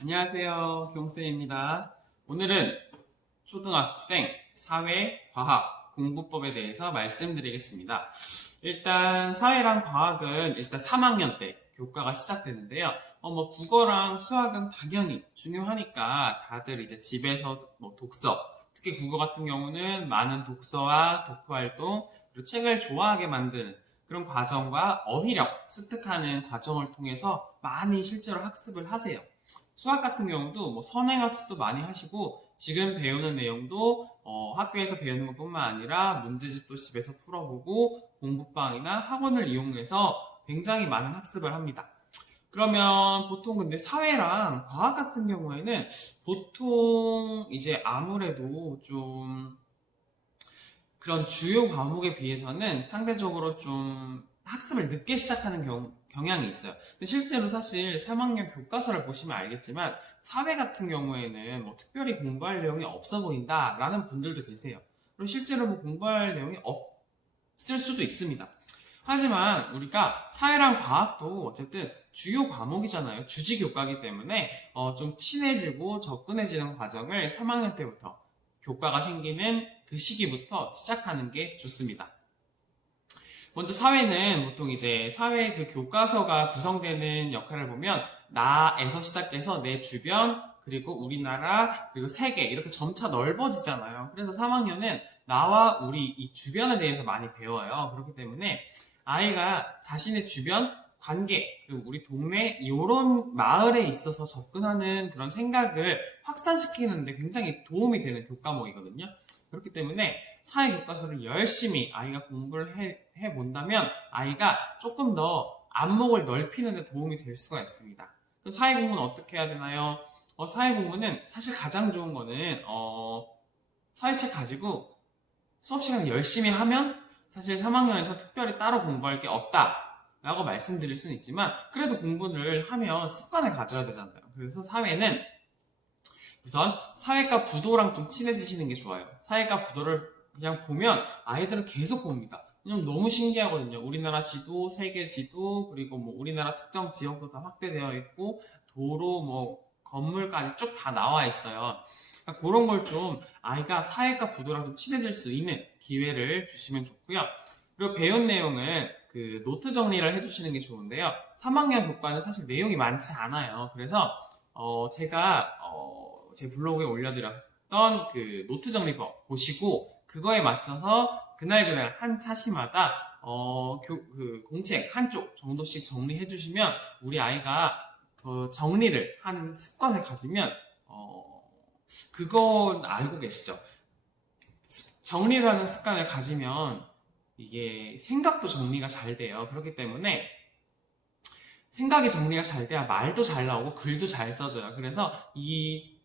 안녕하세요. 경쌤입니다. 오늘은 초등학생 사회, 과학, 공부법에 대해서 말씀드리겠습니다. 일단 사회랑 과학은 일단 3학년 때 교과가 시작되는데요. 국어랑 수학은 당연히 중요하니까 다들 이제 집에서 독서, 특히 국어 같은 경우는 많은 독서와 독후 활동, 그리고 책을 좋아하게 만드는 그런 과정과 어휘력 습득하는 과정을 통해서 많이 실제로 학습을 하세요. 수학 같은 경우도 선행학습도 많이 하시고 지금 배우는 내용도 학교에서 배우는 것뿐만 아니라 문제집도 집에서 풀어보고 공부방이나 학원을 이용해서 굉장히 많은 학습을 합니다. 그러면 보통 근데 사회랑 과학 같은 경우에는 보통 이제 아무래도 좀 그런 주요 과목에 비해서는 상대적으로 좀 학습을 늦게 시작하는 경향이 있어요. 근데 실제로 사실 3학년 교과서를 보시면 알겠지만 사회 같은 경우에는 특별히 공부할 내용이 없어 보인다라는 분들도 계세요. 그리고 실제로 공부할 내용이 없을 수도 있습니다. 하지만 우리가 사회랑 과학도 어쨌든 주요 과목이잖아요. 주지 교과이기 때문에 좀 친해지고 접근해지는 과정을 3학년 때부터 교과가 생기는 그 시기부터 시작하는 게 좋습니다. 먼저 사회는 보통 이제 사회 그 교과서가 구성되는 역할을 보면 나에서 시작해서 내 주변, 그리고 우리나라, 그리고 세계 이렇게 점차 넓어지잖아요. 그래서 3학년은 나와 우리 이 주변에 대해서 많이 배워요. 그렇기 때문에 아이가 자신의 주변, 관계, 그리고 우리 동네 이런 마을에 있어서 접근하는 그런 생각을 확산시키는데 굉장히 도움이 되는 교과목이거든요. 그렇기 때문에 사회 교과서를 열심히 아이가 공부를 해본다면 아이가 조금 더 안목을 넓히는 데 도움이 될 수가 있습니다. 사회 공부는 어떻게 해야 되나요? 사회 공부는 사실 가장 좋은 거는 사회책 가지고 수업 시간 열심히 하면 사실 3학년에서 특별히 따로 공부할 게 없다 라고 말씀드릴 수는 있지만 그래도 공부를 하면 습관을 가져야 되잖아요. 그래서 사회는 우선 사회과 부도랑 좀 친해지시는 게 좋아요. 사회과 부도를 그냥 보면 아이들은 계속 봅니다. 왜냐면 너무 신기하거든요. 우리나라 지도, 세계 지도, 그리고 우리나라 특정 지역도 다 확대되어 있고 도로, 건물까지 쭉 다 나와 있어요. 그러니까 그런 걸 좀 아이가 사회과 부도랑 좀 친해질 수 있는 기회를 주시면 좋고요. 그리고 배운 내용은 그 노트 정리를 해주시는 게 좋은데요. 3학년 교과는 사실 내용이 많지 않아요. 그래서 제가 제 블로그에 올려드렸던 그 노트 정리법 보시고 그거에 맞춰서 그날 한 차시마다 그 공책 한쪽 정도씩 정리해 주시면 우리 아이가 정리를 하는 습관을 가지면 그건 알고 계시죠? 정리를 하는 습관을 가지면 이게 생각도 정리가 잘 돼요. 그렇기 때문에 생각이 정리가 잘 돼야 말도 잘 나오고 글도 잘 써져요. 그래서 이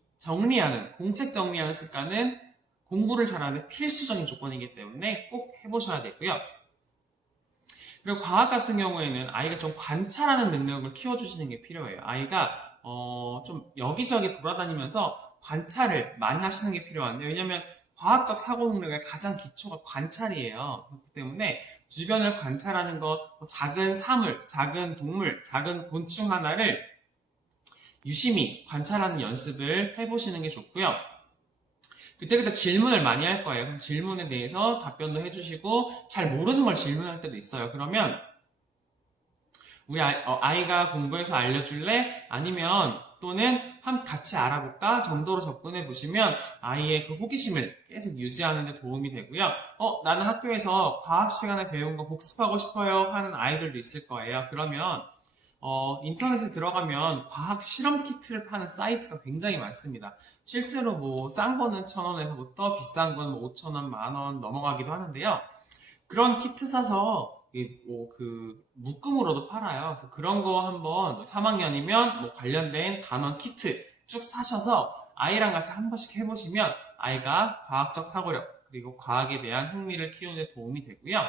공책 정리하는 습관은 공부를 잘하는 필수적인 조건이기 때문에 꼭 해보셔야 되고요. 그리고 과학 같은 경우에는 아이가 좀 관찰하는 능력을 키워주시는 게 필요해요. 아이가 좀 여기저기 돌아다니면서 관찰을 많이 하시는 게 필요한데 왜냐면 과학적 사고 능력의 가장 기초가 관찰이에요. 그렇기 때문에 주변을 관찰하는 것, 작은 사물, 작은 동물, 작은 곤충 하나를 유심히 관찰하는 연습을 해보시는 게 좋고요. 그때그때 질문을 많이 할 거예요. 그럼 질문에 대해서 답변도 해주시고 잘 모르는 걸 질문할 때도 있어요. 그러면 우리 아이가 공부해서 알려줄래? 아니면 또는 같이 알아볼까? 정도로 접근해 보시면 아이의 그 호기심을 계속 유지하는 데 도움이 되고요. 나는 학교에서 과학 시간에 배운 거 복습하고 싶어요 하는 아이들도 있을 거예요. 그러면 인터넷에 들어가면 과학 실험 키트를 파는 사이트가 굉장히 많습니다. 실제로 싼 거는 1,000원에서부터 비싼 건 5,000원, 만원 넘어가기도 하는데요. 그런 키트 사서 묶음으로도 팔아요. 그래서 그런 거 한번 3학년이면 관련된 단원 키트 쭉 사셔서 아이랑 같이 한 번씩 해보시면 아이가 과학적 사고력 그리고 과학에 대한 흥미를 키우는 데 도움이 되고요.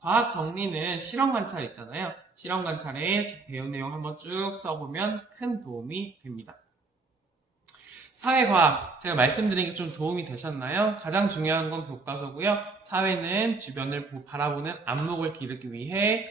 과학 정리는 실험 관찰 있잖아요. 실험 관찰에 배운 내용 한번 쭉 써보면 큰 도움이 됩니다. 사회과학, 제가 말씀드린 게 좀 도움이 되셨나요? 가장 중요한 건 교과서고요. 사회는 주변을 바라보는 안목을 기르기 위해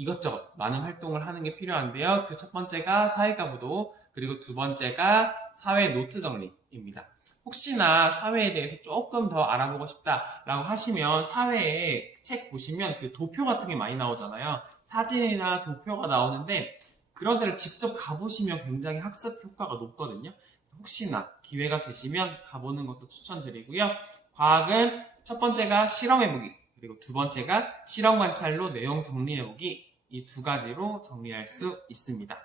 이것저것 많은 활동을 하는 게 필요한데요. 그 첫 번째가 사회과부도, 그리고 두 번째가 사회 노트 정리입니다. 혹시나 사회에 대해서 조금 더 알아보고 싶다라고 하시면 사회에 책 보시면 그 도표 같은 게 많이 나오잖아요. 사진이나 도표가 나오는데 그런 데를 직접 가보시면 굉장히 학습 효과가 높거든요. 혹시나 기회가 되시면 가보는 것도 추천드리고요. 과학은 첫 번째가 실험해보기, 그리고 두 번째가 실험 관찰로 내용 정리해보기, 이 두 가지로 정리할 수 있습니다.